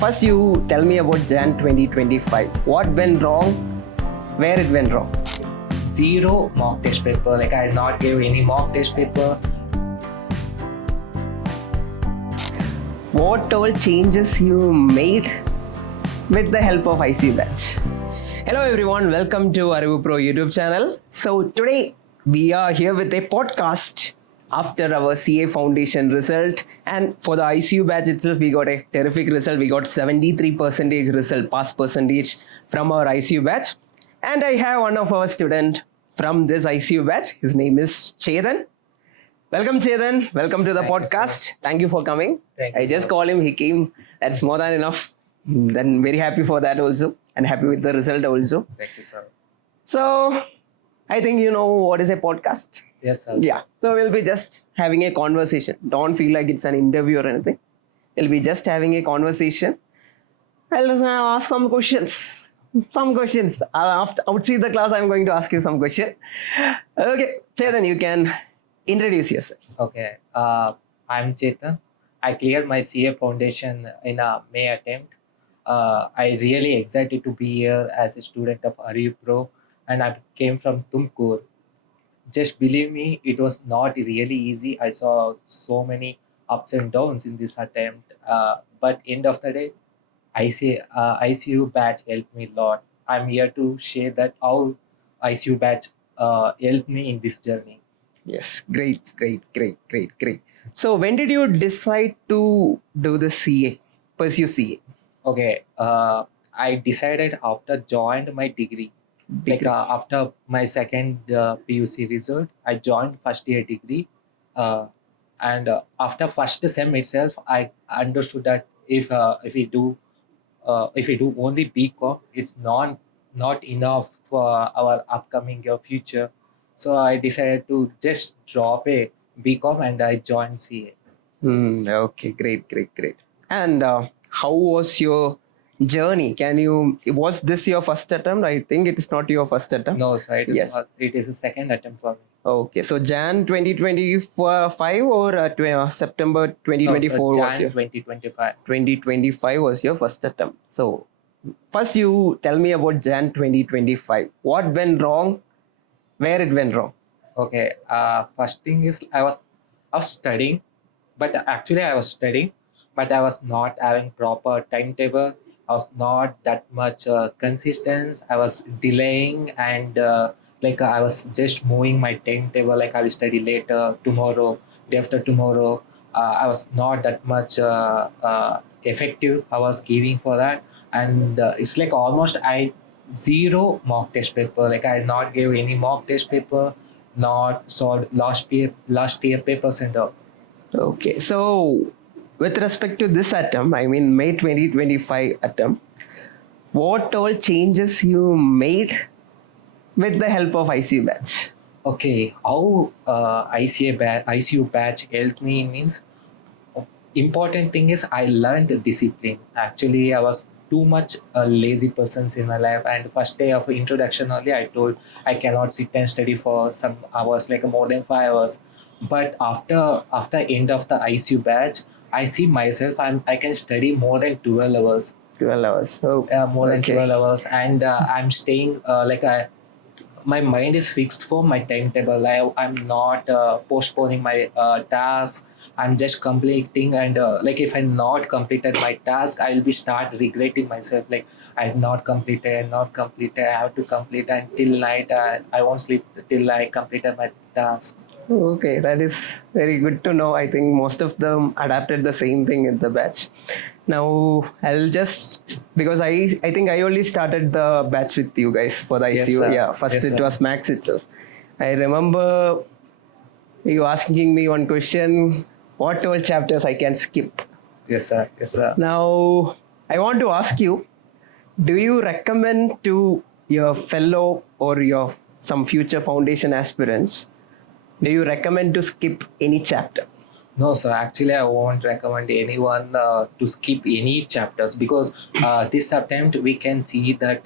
First, you tell me about Jan 2025. What went wrong? Where it went wrong? Zero mock test paper. Like I did not give any mock test paper. What all changes you made with the help of ICU batch? Hello everyone, welcome to ArivuPro YouTube channel. So today we are here with a podcast after our CA foundation result, and for the ICU batch itself we got a terrific result. We got 73% result pass percentage from our ICU batch, and I have one of our student from this ICU batch. His name is Chethan. Welcome Chetan, welcome to the podcast. Thank you for coming. I just called him, he came. That's more than enough. Then very happy for that also, and happy with the result also. Thank you, sir. So I think you know what is a podcast. Yes, sir. Yeah. So we'll be just having a conversation. Don't feel like it's an interview or anything. We'll be just having a conversation. I'll just ask some questions. Outside the class, I'm going to ask you some question. Okay, Chetan, you can introduce yourself. Okay. I'm Chetan. I cleared my CA foundation in a May attempt. I really excited to be here as a student of ArivuPro, and I came from Tumkur. Just believe me, it was not really easy. I saw so many ups and downs in this attempt. But end of the day, ICU batch helped me a lot. I'm here to share that how ICU batch helped me in this journey. Yes, great. So when did you decide to do the CA, pursue CA? Okay, I decided after joined my degree. Like after my second PUC result, I joined first year degree, and after first sem itself, I understood that if we do only BCom, it's not enough for our upcoming future. So I decided to just drop a BCom and I joined CA. Okay, great. And how was your journey? Was this your first attempt? I think it is not your first attempt. No, sir, it is a second attempt for me. Okay, so Jan 2025 or September 2024 no, was your 2025. 2025 was your first attempt. So first you tell me about Jan 2025. What went wrong? Where it went wrong? Okay, first thing is I was studying, but actually I was studying, but I was not having proper timetable. I was not that much consistent. I was delaying, and I was just moving my timetable. Like I will study later, tomorrow, day after tomorrow. I was not that much effective. I was giving for that, and it's like almost zero mock test paper. Like I did not give any mock test paper, not solved last year papers and all. Okay, so with respect to this attempt, I mean May 2025 attempt, what all changes you made with the help of ICU batch? Okay, how ICU batch helped me means, important thing is I learned discipline. Actually, I was too much lazy persons in my life, and first day of introduction only I told I cannot sit and study for some hours, like more than 5 hours. But after end of the ICU batch, I see myself I can study more than 12 hours. 12 hours. Oh, more than 12 hours, and I'm staying my mind is fixed for my timetable. I'm not postponing my tasks. I'm just completing, and if I not completed my task, I'll be start regretting myself. Like I have not completed. I have to complete until night. I won't sleep till I completed my tasks. Okay, that is very good to know. I think most of them adapted the same thing in the batch. Now I'll just, because I think I only started the batch with you guys for the ICU. Yes, sir. Yeah, first Yes, it sir. was Max itself. I remember you asking me one question, what all chapters I can skip. Yes, sir. Now I want to ask you, do you recommend to your fellow or your some future foundation aspirants, do you recommend to skip any chapter? No, sir. Actually, I won't recommend anyone to skip any chapters, because this attempt we can see that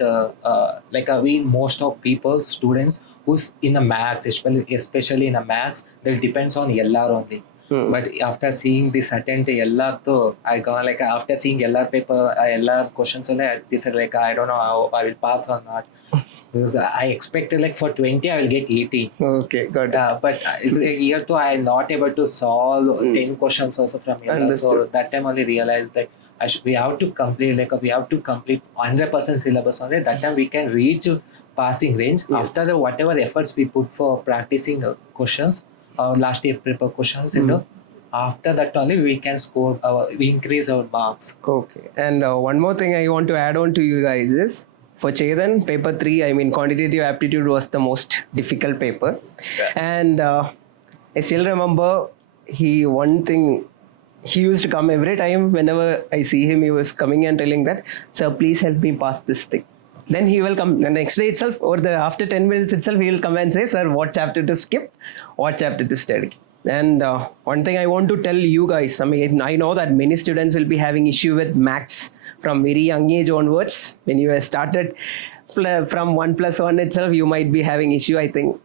most of people, students who's in a maths, especially in a maths, that depends on LR only. But after seeing this attempt, I got like after seeing paper, questions, I decided like I don't know how I will pass or not. Because I expected like for 20 I will get 80. Okay, got it. But year 2 I am not able to solve 10 questions also from here. So that time only realized like we have to complete 100% syllabus only. That time we can reach passing range. After the whatever efforts we put for practicing questions, last year paper questions, after that only we can score, we increase our marks. Okay. And one more thing I want to add on to you guys is, for Chethan, paper 3, I mean, quantitative aptitude was the most difficult paper. And I still remember one thing, he used to come every time whenever I see him, he was coming and telling that, sir, please help me pass this thing. Then he will come the next day itself, or after 10 minutes itself, he will come and say, sir, what chapter to skip, what chapter to study. And one thing I want to tell you guys, I mean, I know that many students will be having issue with maths from very young age onwards. When you have started from 1+1 itself, you might be having issue. I think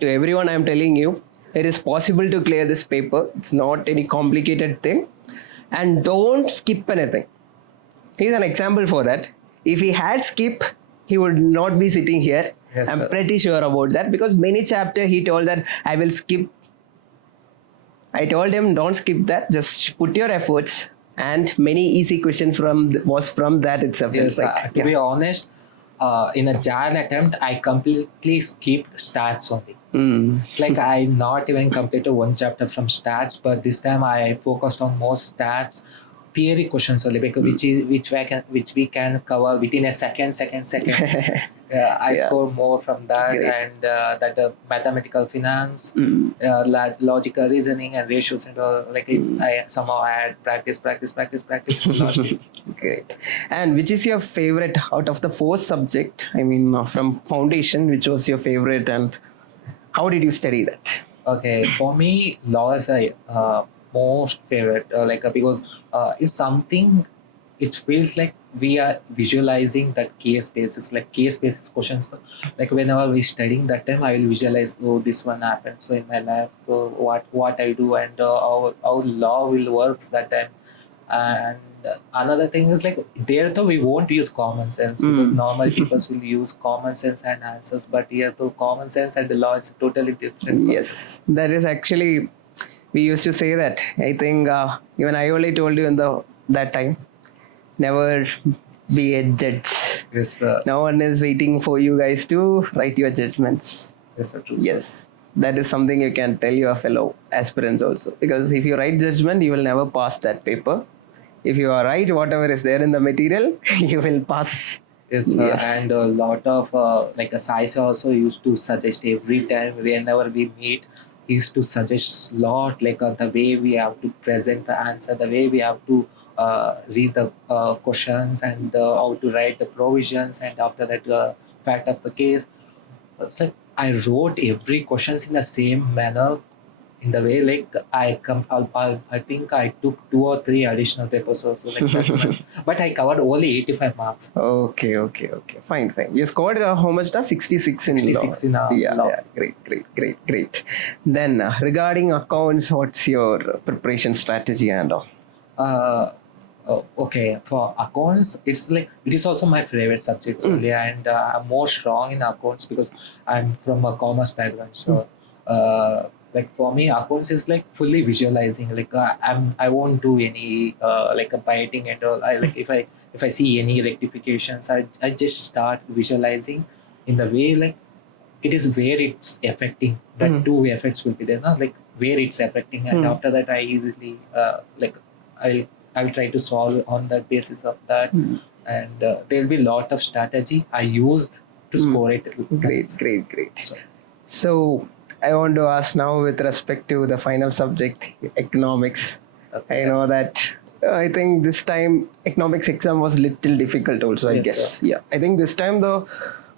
to everyone, I'm telling you, it is possible to clear this paper. It's not any complicated thing. And don't skip anything. Here's an example for that. If he had skip, he would not be sitting here. Yes, I'm sir. pretty sure about that, because many chapter he told that I will skip. I told him, don't skip that. Just put your efforts. And many easy questions was from that itself. Yes, to be honest, in a JAN attempt, I completely skipped stats only. It's like I not even completed one chapter from stats, but this time I focused on more stats, theory questions only, because which we can cover within a second. I score more from that. Great. And that mathematical finance, logical reasoning and ratios and all. Like I somehow had practice. Great. And which is your favorite out of the 4 subject? I mean, from foundation, which was your favorite, and how did you study that? Okay, for me, law is a most favorite. Because it's something. It feels like we are visualizing that case basis questions. Like whenever we're studying that time, I will visualize, oh, this one happened. So in my life, what I do, and how law will works that time. And another thing is like there though we won't use common sense, because normal people will use common sense and answers, but here though common sense and the law is totally different. Yes, that is actually, we used to say that. I think even I only told you in that time, never be a judge. Yes, sir. No one is waiting for you guys to write your judgments. Yes, sir. True, yes, sir. That is something you can tell your fellow aspirants also. Because if you write judgment, you will never pass that paper. If you are right, whatever is there in the material, you will pass. Yes, and a lot of Sai also used to suggest every time whenever we meet. He used to suggest a lot, like the way we have to present the answer, the way we have to read the questions, and how to write the provisions, and after that fact of the case. It's like I wrote every questions in the same manner, in the way like I think I took 2 or 3 additional papers also like that much. But I covered only 85 marks. Okay. Fine. You scored how much? 66 in 66 law. in law. Yeah. Great. Then regarding accounts, what's your preparation strategy and all? Okay, for accounts, it's like it is also my favorite subject only, and I'm more strong in accounts because I'm from a commerce background. So, like for me, accounts is like fully visualizing. Like I won't do any like a biting and all. If I see any rectifications, I just start visualizing in the way like it is where it's affecting. That 2 effects will be there, no? Like where it's affecting, and after that I easily I will try to solve on that basis of that, and there will be a lot of strategy I used to score it. Great. So I want to ask now with respect to the final subject, economics. Okay. I know that I think this time economics exam was little difficult also, I guess. Sir. Yeah, I think this time though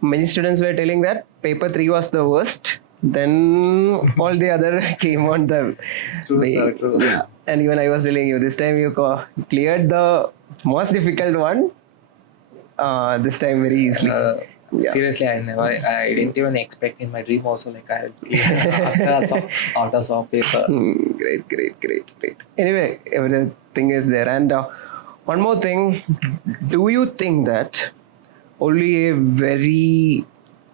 many students were telling that paper 3 was the worst. Then all the other came on the way. True. Yeah. And even I was telling you, this time you cleared the most difficult one. This time very easily. Yeah. Seriously, I didn't even expect in my dream also like I'll clear after some paper. Great. Anyway, everything is there. And one more thing, do you think that only a very,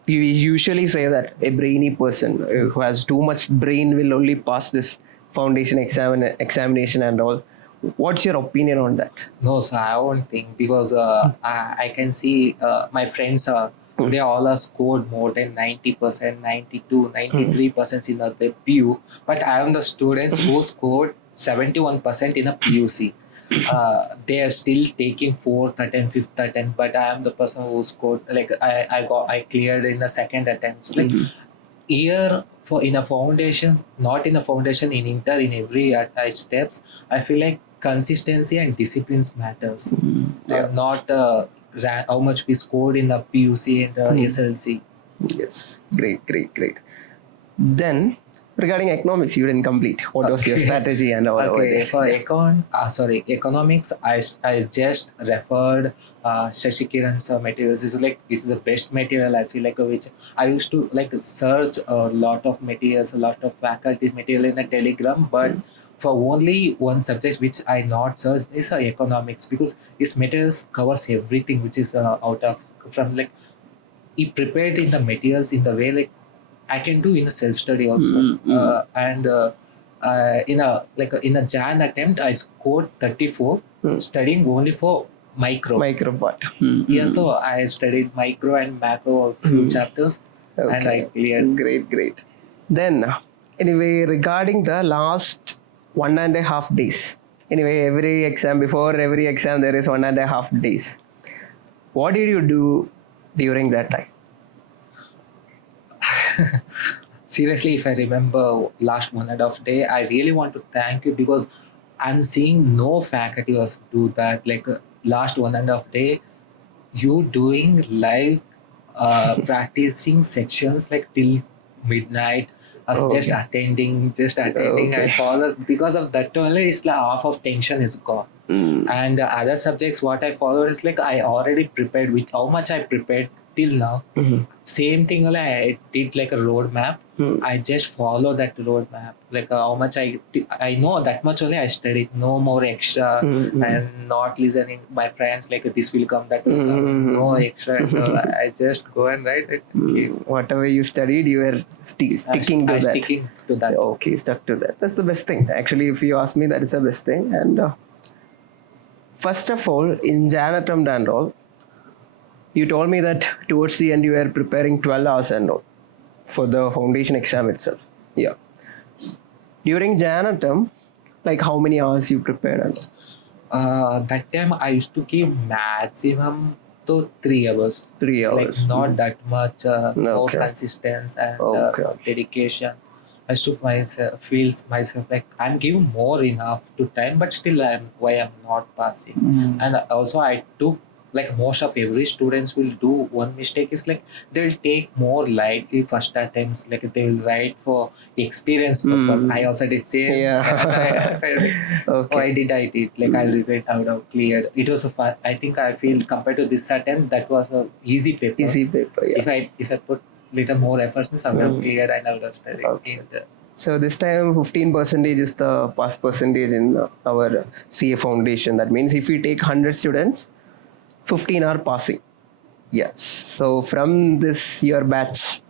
you usually say that a brainy person who has too much brain will only pass this foundation examination and all? What's your opinion on that? No, sir, I won't think because I can see my friends they all are scored more than 90%, 92, 93% in the PU, but I am the students who scored 71% in a PUC. They are still taking fourth attempt, fifth attempt, but I am the person who scored like I cleared in the second attempt. Like here for in a foundation, not in a foundation, in inter, in every steps, I feel like consistency and disciplines matters. Not how much we scored in the PUC and SLC. Yes, great. Then, regarding economics, you didn't complete. What was your strategy and all over Okay, there? for economics, I just referred Shashikiran's materials. It's the best material I feel like which I used to like search a lot of materials, a lot of faculty material in a Telegram, but for only one subject which I not searched is economics because this materials covers everything which is out of from like he prepared in the materials in the way like I can do in a self study also. And in a Jan attempt, I scored 34, studying only for micro part. Yeah, so I studied micro and macro a few chapters, and I cleared. Great. Then, anyway, regarding the last 1.5 days. Anyway, before every exam, there is 1.5 days. What did you do during that time? Seriously, if I remember last 1.5 day, I really want to thank you because I'm seeing no faculty was do that. Like last 1.5 day, you doing live practicing sections like till midnight. Us just attending. I follow because of that only. It's like half of tension is gone. And other subjects, what I followed is like I already prepared with how much I prepared till now. Same thing only I did like a roadmap. I just follow that roadmap. Like how much I know that much only I studied. No more extra and not listening my friends like this will come, that will come. No extra. I just go and write it. Whatever you studied, you were sticking to that. Sticking to that. Okay, stuck to that. That's the best thing. Actually, if you ask me, that is the best thing. And first of all, in Jan attempt and all, you told me that towards the end you were preparing 12 hours and all for the foundation exam itself. Yeah. During Jan attempt, like how many hours you prepared and all? That time I used to give maximum to 3 hours. 3 hours. Like not that much more consistency and dedication. I used to feel myself like I'm giving more enough to time, but still I'm not passing. And also I took like most of every students will do one mistake is like they will take more lightly first attempts, like they will write for experience purpose. I also did say I did like I'll repeat out of cleared. It was I think I feel compared to this attempt that was a easy paper. Yeah. If I put little more efforts means I would have cleared and I would have studied. So this time 15% is the pass percentage in our CA foundation. That means if we take 100 students, 15 are passing. Yes. So from this year batch,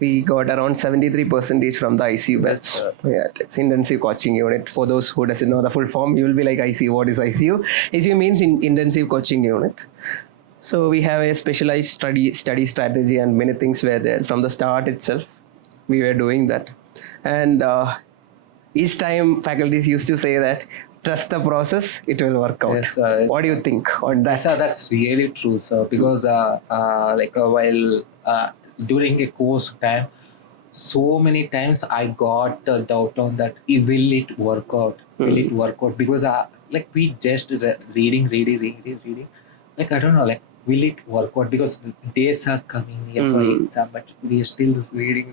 we got around 73% from the ICU batch. Yeah, it's intensive coaching unit. For those who doesn't know the full form, you will be like ICU. What is ICU? ICU means intensive coaching unit. So we have a specialized study strategy and many things were there. From the start itself, we were doing that. And each time faculties used to say that trust the process, it will work out. Yes, what do you think on that? That's really true, sir. Because while during a course time, so many times I got a doubt on that. Will it work out? Will it work out? Because like we just reading. Like I don't know, like will it work out? Because days are coming near for exam, but we are still reading.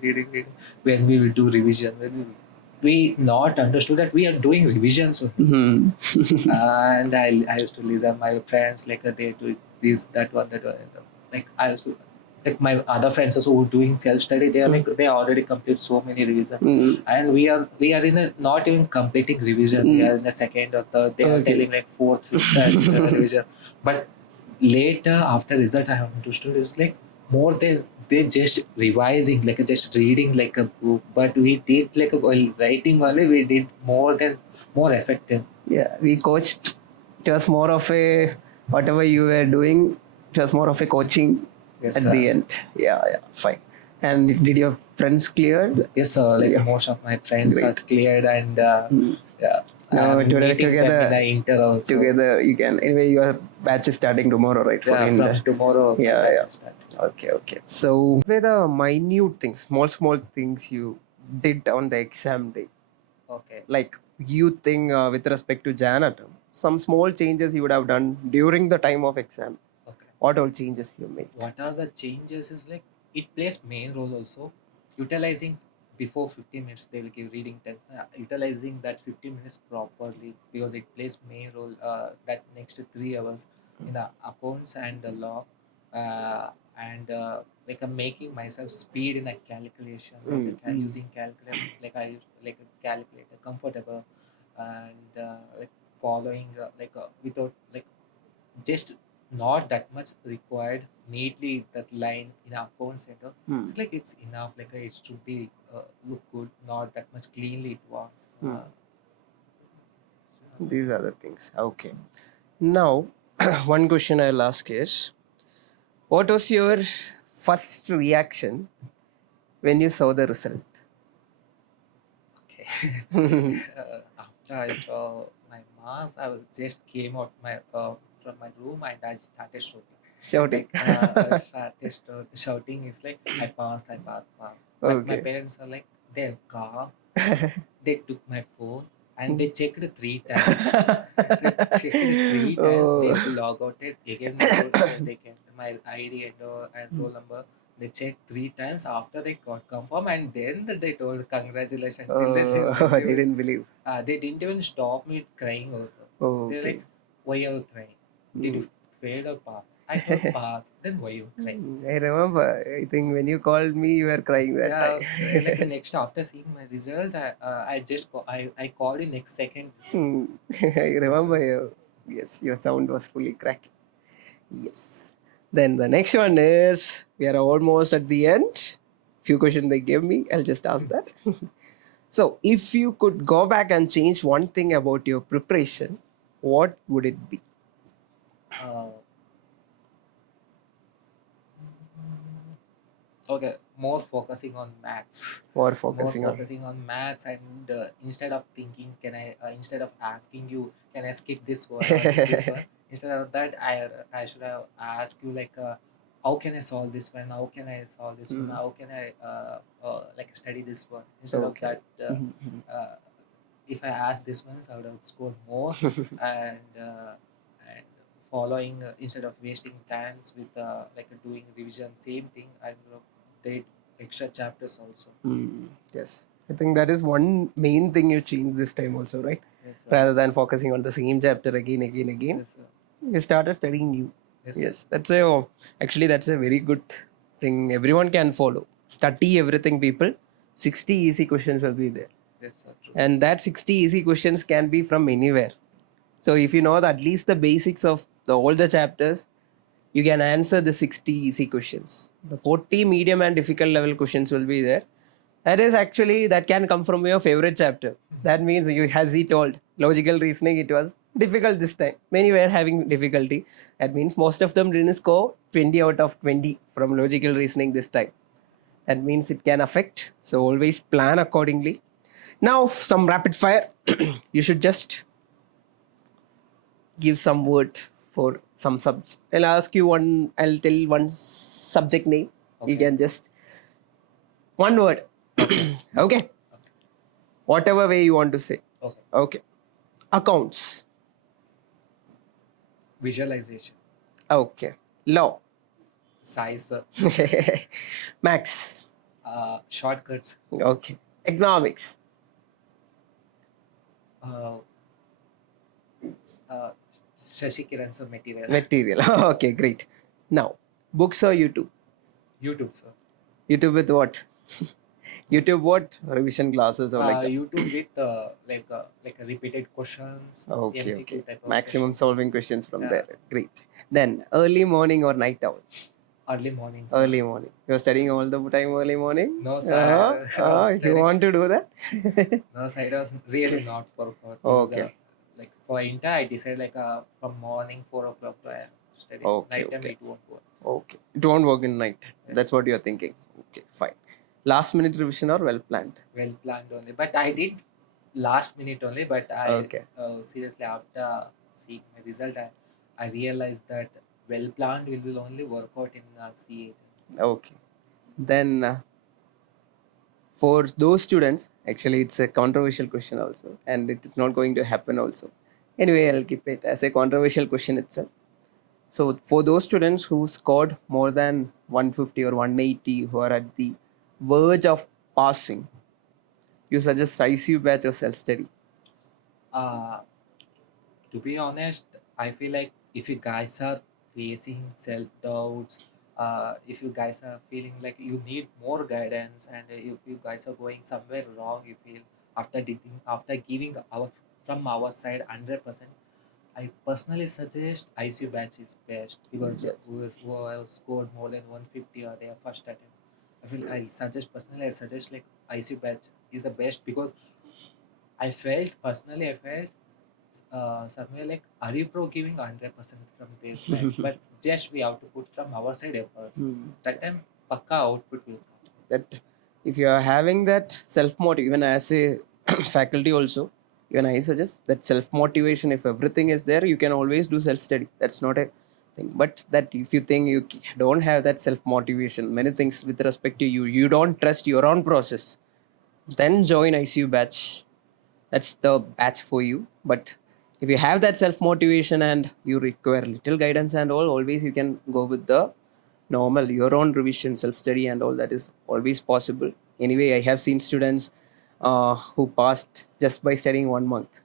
When we will do revision, we not understood that we are doing revisions only. And I used to listen my friends like they do this, that one. Like I used to like my other friends also who are doing self-study, they are like they already complete so many revision. And we are in a not even completing revision. We are in the second or third. They are Okay. telling like fourth, fifth revision. But later after result, I have understood it's like more they just revising, like just reading like a book. But we did like while writing only, we did more effective. Yeah, we coached. It was more of a whatever you were doing. It was more of a coaching Yes, at sir. the end. Yeah, fine. And did your friends clear? Yes, sir. Like Yeah. most of my friends are Great. cleared, and yeah, Now I'm meeting them in the inter also. together you can. Anyway, your batch is starting tomorrow, right? For Yeah, from Inter. tomorrow. my Yeah, batch yeah. will start. Okay. So, were the minute things, small things you did on the exam day? Okay. Like you think with respect to Janitor, some small changes you would have done during the time of exam. Okay. What all changes you made? What are the changes? Is like it plays main role also. Utilizing before 15 minutes, they will give reading tests. Utilizing that 15 minutes properly because it plays main role. That next 3 hours in the accounts and the law, and like I'm making myself speed in a calculation, like using calculator, like I use like a calculator, comfortable, and like following without like just not that much required neatly that line in our phone center. It's like it's enough, like it should be look good, not that much cleanly it was. These are the things. Okay. Now, one question I'll ask is, what was your first reaction when you saw the result? Okay. After I saw my marks, I was just came out my from my room and I started shouting. Shouting. Like I started shouting. Is like I passed. But my Okay. parents are like they're calm. They took my phone and they checked 3 times. They checked 3 times. They Oh. log out it again. They get my ID and roll number. They checked 3 times after they got confirmed, and then they told congratulations. Till then I didn't believe. they didn't even stop me crying. Also, they're Okay. like, "Why are you crying? Did you fail or pass?" I told pass. Then why you crying? I remember. I think when you called me, you were crying that Yeah, I was, like time. next after seeing my result, I just I called you next second. I remember. Yes, your sound was fully cracking. Yes. Then the next one is we are almost at the end. Few questions they gave me. I'll just ask that. So, if you could go back and change one thing about your preparation, what would it be? Uh, okay, more focusing on maths. Or More focusing on? focusing on maths, and instead of thinking, instead of asking you, can I skip this one or this one? Instead of that, I should have asked you like, how can I solve this one? How can I solve this one? How can I like study this one? Instead of Okay. that, uh, if I asked this one, I would have scored more, and following instead of wasting times with like doing revision, same thing. I would have did extra chapters also. Yes. I think that is one main thing you changed this time also, right? Yes, sir. Rather than focusing on the same chapter again. Yes, sir. You started studying new. Yes, sir. Yes, that's a very good thing everyone can follow. Study everything, people. 60 easy questions will be there. Yes, sir. True. And that 60 easy questions can be from anywhere. So if you know at least the basics of all the chapters, you can answer the 60 easy questions. The 40 medium and difficult level questions will be there. That can come from your favorite chapter. That means as he told, logical reasoning, it was difficult this time. Many were having difficulty. That means most of them didn't score 20 out of 20 from logical reasoning this time. That means it can affect. So always plan accordingly. Now, some rapid fire. You should just give some word for some subject. I'll tell one subject name. You Okay. can just one word. Okay. Whatever way you want to say. Okay. Okay. Accounts. Visualization. Okay. Law. Size. Max. Shortcuts. Okay. Economics. Uh, Shashi Kiran's material. Material. Okay, great. Now, books or YouTube? YouTube, sir. YouTube with what? YouTube what? Revision classes or like that? YouTube with like a repeated questions, Okay, MCQ okay. type of Maximum questions. solving questions from Yeah. there. Great. Then early morning or night owl? Early morning, sir. Early morning. You're studying all the time early morning? No, sir. I was You studying. want to do that? No, sir. It was really not workout because Okay. like for inter, I decided like from morning 4 o'clock to I am studying. Okay, Night time okay. it won't work. Okay. It won't work in night. Yeah. That's what you're thinking. Okay, fine. Last minute revision or well planned? Well planned only, but I did last minute only. But I Okay. seriously after seeing my result, I realized that well planned will only work out in CA. Okay. Then for those students, actually, it's a controversial question also, and it is not going to happen also. Anyway, I'll keep it as a controversial question itself. So, for those students who scored more than 150 or 180, who are at the verge of passing, you suggest ICU batch or self study? Uh, to be honest, I feel like if you guys are facing self doubts, if you guys are feeling like you need more guidance, and if you guys are going somewhere wrong, you feel after giving our from our side 100%, I personally suggest ICU batch is best because Yes. who have scored more than 150 or their first attempt. I suggest like ICU batch is the best because I felt somewhere like ArivuPro giving 100% from their side, but just we have to put from our side efforts. That time, pakka output will come. That if you are having that self motive, even as a faculty also, even I suggest that self motivation. If everything is there, you can always do self study. That's not a thing. But that if you think you don't have that self motivation, many things with respect to you, you don't trust your own process, then join ICU batch. That's the batch for you. But if you have that self motivation and you require little guidance and all, always you can go with the normal your own revision, self study, and all. That is always possible. Anyway, I have seen students who passed just by studying 1 month.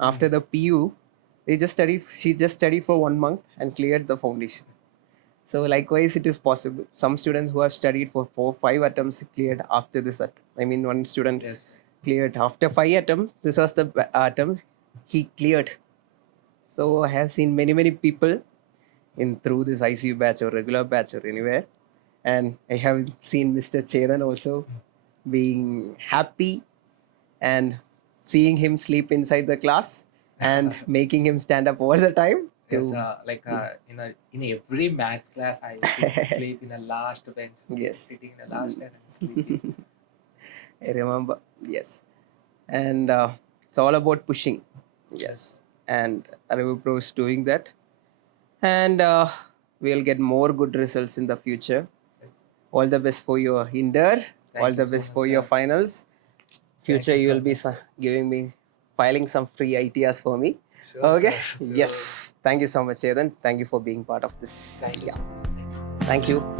After the PU, she just studied for 1 month and cleared the foundation. So likewise, it is possible. Some students who have studied for 4 5 attempts cleared after this attempt. I mean, one student Yes. cleared after 5 attempts. This was the attempt he cleared. So I have seen many people in through this ICU batch or regular batch or anywhere, and I have seen Mr. Chetan also being happy and seeing him sleep inside the class and making him stand up all the time. Yes, To in every maths class, I used to sleep in the last bench. Yes. Sitting in the last and I'm sleeping. I remember, yes, and it's all about pushing, yes, and ArivuPro is doing that, and we'll get more good results in the future. Yes. All the best for your inter, Thank all you the so best much, for your sir. finals. Thank Future, you you so will be much, sir. giving me filing some free ideas for me. Sure, Okay, sir, sure. yes, thank you so much, Chetan. Thank you for being part of this. Thank you Yeah, so much. Thank you. thank you.